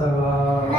это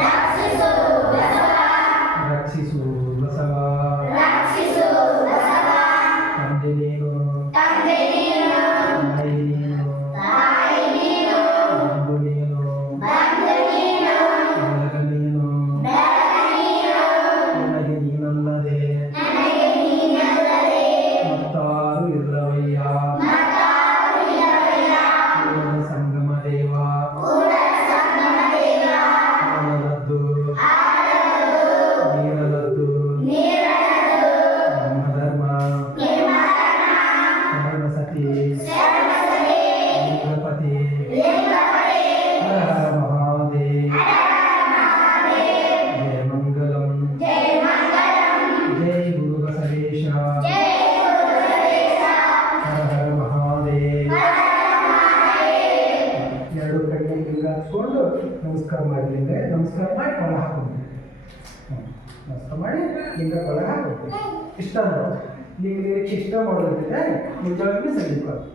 ಬಸವೇಶ ಹರ ಮಹಾದೇವ ಎರಡು ಕಣ್ಣಿಗೆ ಲಿಂಗ ಹಚ್ಕೊಂಡು ನಮಸ್ಕಾರ ಮಾಡಲಿಂಗ ನಮಸ್ಕಾರ ಮಾಡಿ ಕೊಳ ಹಾಕೊಂಡು ನಮಸ್ಕಾರ ಮಾಡಿ ಲಿಂಗ ಕೊಳ ಹಾಕೊಂಡು ಇಷ್ಟ ನಿಮಗೆ ಇಷ್ಟ ಮಾಡೋದಿದೆ ನಿಜವಾಗಿ ಸಲ್ಲಿಕೊಂಡು